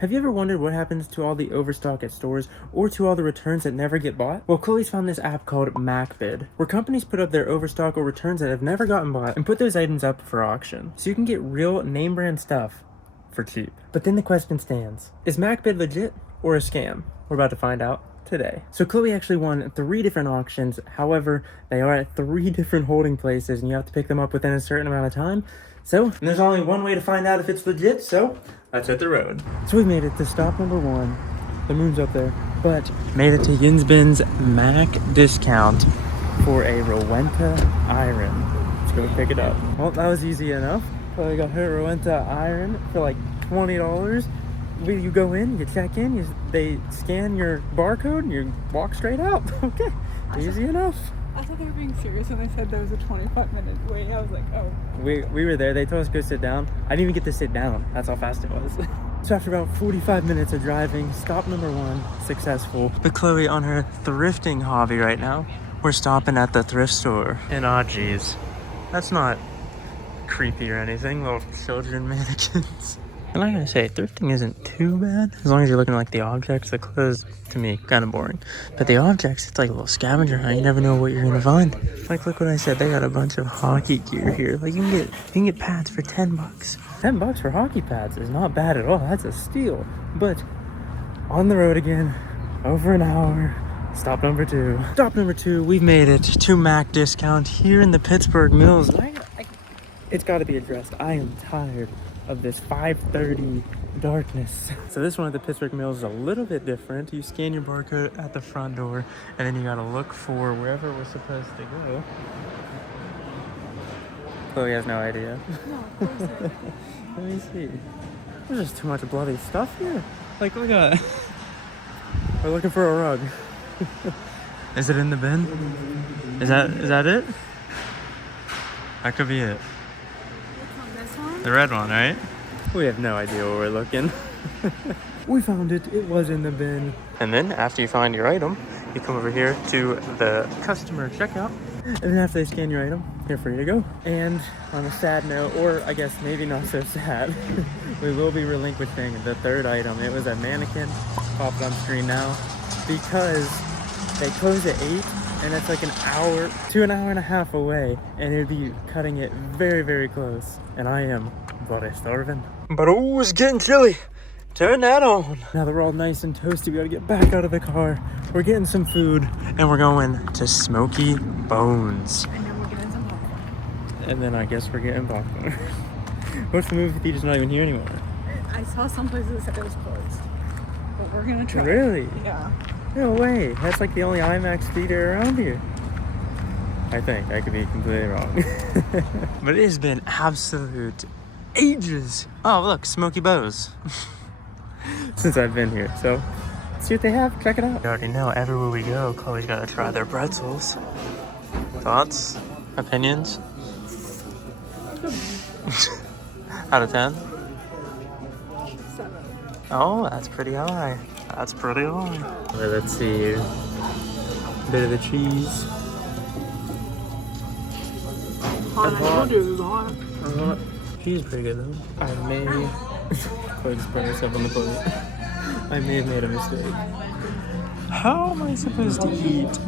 Have you ever wondered what happens to all the overstock at stores or to all the returns that never get bought? Well, Chloe's found this app called MAC.BID, where companies put up their overstock or returns that have never gotten bought and put those items up for auction. So you can get real name brand stuff for cheap. But then the question stands, is MAC.BID legit or a scam? We're about to find out today. So Chloe actually won 3 different auctions. However, they are at 3 different holding places and you have to pick them up within a certain amount of time. So, and there's only one way to find out if it's legit, so let's hit the road. So we made it to stop number 1. The moon's up there. But made it to Yinsbin's MAC discount for a Rowenta iron. Let's go pick it up. Well, that was easy enough. Chloe got her Rowenta iron for like $20. You go in, you check in, they scan your barcode, and you walk straight out. Okay, easy enough. I thought they were being serious when they said there was a 25-minute wait. I was like, oh. We were there. They told us to go sit down. I didn't even get to sit down. That's how fast it was. So after about 45 minutes of driving, stop number 1 successful. But Chloe on her thrifting hobby right now. We're stopping at the thrift store. And oh geez, that's not creepy or anything. Little children mannequins. And I gotta say, thrifting isn't too bad as long as you're looking at like the objects. The clothes, to me, kind of boring. But the objects, it's like a little scavenger hunt. You never know what you're gonna find. Like, look what I said. They got a bunch of hockey gear here. Like, you can get pads for $10. $10 for hockey pads is not bad at all. That's a steal. But on the road again, over an hour. Stop number 2. Stop number 2. We've made it to MAC discount here in the Pittsburgh Mills. It's got to be addressed. I am tired of this 5:30 darkness. So this one at the Pittsburgh Mills is a little bit different. You scan your barcode at the front door and then you gotta look for wherever we're supposed to go. Chloe has no idea. No, of course not. Let me see. There's just too much bloody stuff here. Like, look at it. We're looking for a rug. Is it in the bin? Is that it? That could be it. The red one, right? We have no idea where we're looking. We found it. It was in the bin. And then after you find your item, you come over here to the customer checkout. And then after they scan your item, you're free to go. And on a sad note, or I guess maybe not so sad, we will be relinquishing the 3rd item. It was a mannequin. Pop it on screen now. Because they close at 8. And it's like an hour to an hour and a half away, and it'd be cutting it very, very close. And I am bloody starving. But oh, it's getting chilly. Turn that on. Now that we're all nice and toasty, we gotta get back out of the car. We're getting some food, and we're going to Smoky Bones. And then we're getting some popcorn. And then I guess we're getting popcorn. What's the movie theater's not even here anymore? I saw some places that said it was closed. But we're gonna try. Really? Yeah. No way. That's like the only IMAX theater around here. I think. I could be completely wrong. But it has been absolute ages. Oh, look, Smoky Bows. Since I've been here. So, let's see what they have. Check it out. You already know, everywhere we go, Chloe's got to try their pretzels. Thoughts? Opinions? Out of 10? 7. Oh, that's pretty high. That's pretty high. Let's see here. Bit of the cheese. Hot. Cheese is pretty good though. I may... Chloe just put herself on the plate. I may have made a mistake. How am I supposed to eat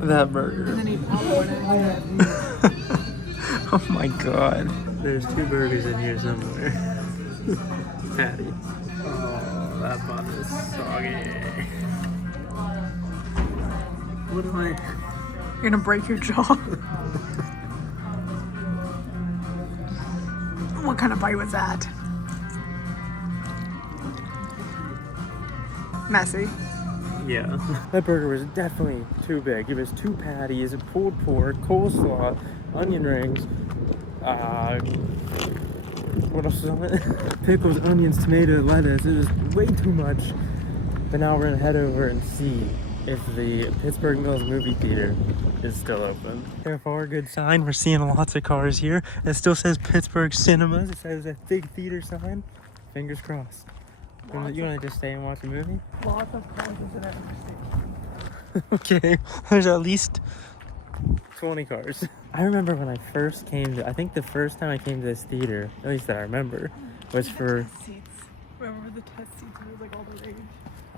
that burger? And then eat popcorn and Oh my god. There's 2 burgers in here somewhere. Patty. Oh, that bun is soggy. What am I? You're gonna break your jaw. What kind of bite was that? Messy. Yeah. That burger was definitely too big. It was 2 patties, pulled pork, coleslaw, onion rings, what else is on it? Pickles, onions, tomato, lettuce. It was way too much. But now we're gonna head over and see if the Pittsburgh Mills movie theater is still open. Therefore, a good sign. We're seeing lots of cars here. It still says Pittsburgh Cinemas. It says a big theater sign. Fingers crossed. You want to just stay and watch a movie? Lots of cars that I've ever seen. Okay, there's at least 20 cars. I remember when I first came to, I think the first time I came to this theater, at least that I remember, was for... Seats. Remember the test seats and it was like all the rage.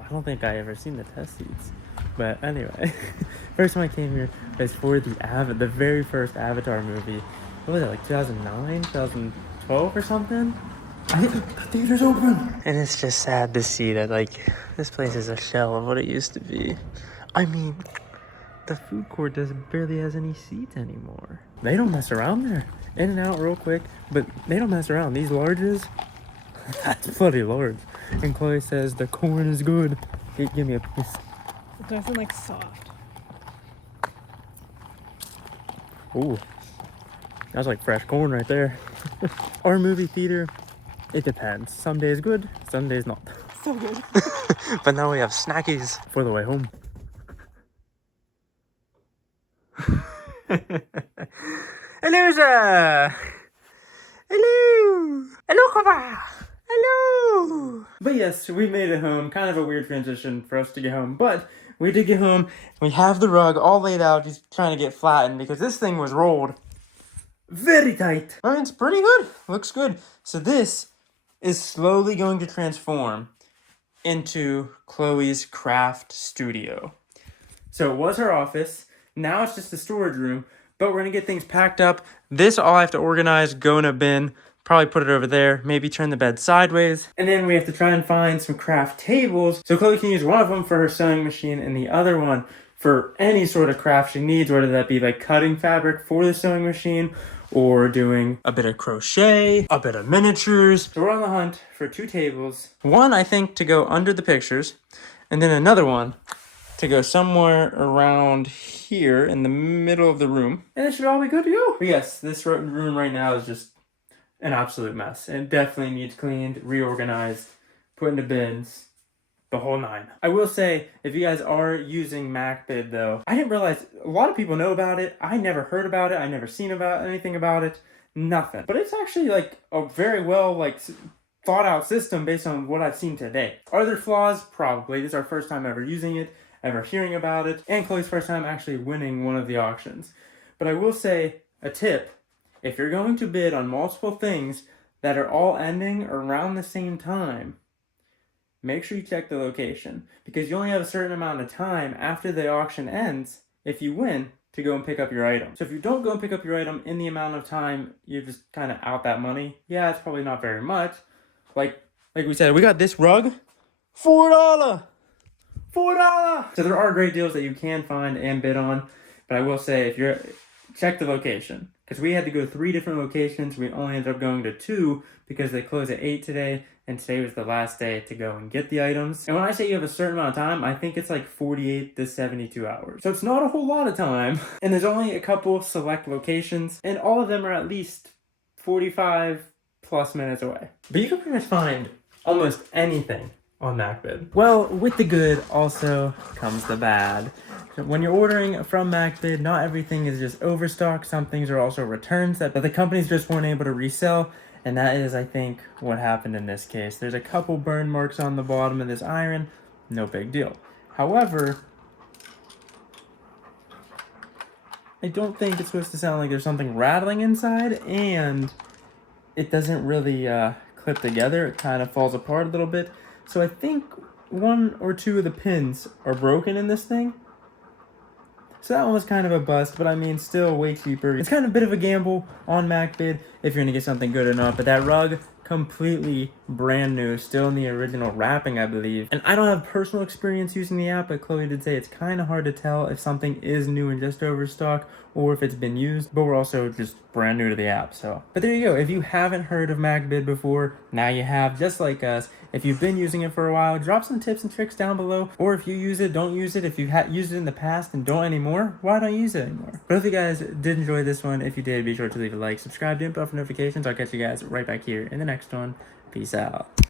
I don't think I ever seen the test seats. But anyway, first time I came here was for the very first Avatar movie. What was it, like 2009, 2012 or something? I think the theater's open. And it's just sad to see that, like, this place is a shell of what it used to be. I mean, the food court barely has any seats anymore. They don't mess around there. In and out real quick, but they don't mess around. These larges, that's bloody large. And Chloe says the corn is good. Give me a piece. It's nice and like soft. Ooh, that's like fresh corn right there. Our movie theater, it depends. Some days good, some days not. So good. But now we have snackies for the way home. Hello, sir. Hello. Hello, Papa. Hello. But yes, we made it home. Kind of a weird transition for us to get home, but we did get home. We have the rug all laid out, just trying to get flattened because this thing was rolled very tight. I mean, it's pretty good. Looks good. So this is slowly going to transform into Chloe's craft studio. So it was her office. Now it's just a storage room, but we're gonna get things packed up. This all I have to organize, go in a bin, probably put it over there, maybe turn the bed sideways. And then we have to try and find some craft tables. So Chloe can use one of them for her sewing machine and the other one for any sort of craft she needs, whether that be like cutting fabric for the sewing machine or doing a bit of crochet, a bit of miniatures. So we're on the hunt for 2 tables. One, I think, to go under the pictures, and then another one to go somewhere around here in the middle of the room. And it should all be good to go. But yes, this room right now is just an absolute mess. It definitely needs cleaned, reorganized, put into bins, the whole 9. I will say, if you guys are using MAC.BID though, I didn't realize a lot of people know about it. I never heard about it. I never seen anything about it. Nothing. But it's actually like a very well thought out system based on what I've seen today. Are there flaws? Probably. This is our first time ever using it, ever hearing about it, and Chloe's first time actually winning one of the auctions. But I will say, a tip, if you're going to bid on multiple things that are all ending around the same time, make sure you check the location, because you only have a certain amount of time after the auction ends, if you win, to go and pick up your item. So if you don't go and pick up your item in the amount of time, you're just kind of out that money. Yeah, it's probably not very much. Like we said, we got this rug, $4. $4. So there are great deals that you can find and bid on, but I will say, check the location, because we had to go 3 different locations. We only ended up going to 2 because they closed at 8 today, and today was the last day to go and get the items. And when I say you have a certain amount of time, I think it's like 48 to 72 hours. So it's not a whole lot of time, and there's only a couple select locations, and all of them are at least 45 plus minutes away. But you can pretty much find almost anything on MAC.BID. Well, with the good also comes the bad. So when you're ordering from MAC.BID, not everything is just overstock. Some things are also returns that the companies just weren't able to resell. And that is, I think, what happened in this case. There's a couple burn marks on the bottom of this iron. No big deal. However, I don't think it's supposed to sound like there's something rattling inside, and it doesn't really clip together. It kind of falls apart a little bit. So I think 1 or 2 of the pins are broken in this thing. So that one was kind of a bust, but I mean, still way cheaper. It's kind of a bit of a gamble on MAC.BID if you're gonna get something good or not. But that rug, completely brand new, still in the original wrapping, I believe. And I don't have personal experience using the app, but Chloe did say it's kind of hard to tell if something is new and just overstock or if it's been used. But we're also just brand new to the app, so. But there you go. If you haven't heard of MAC.BID before, now you have, just like us. If you've been using it for a while, drop some tips and tricks down below. Or if you use it, don't use it. If you've used it in the past and don't anymore, why don't you use it anymore? But if you guys did enjoy this one, if you did, be sure to leave a like, subscribe, and bell for notifications. I'll catch you guys right back here in the next one. Peace out.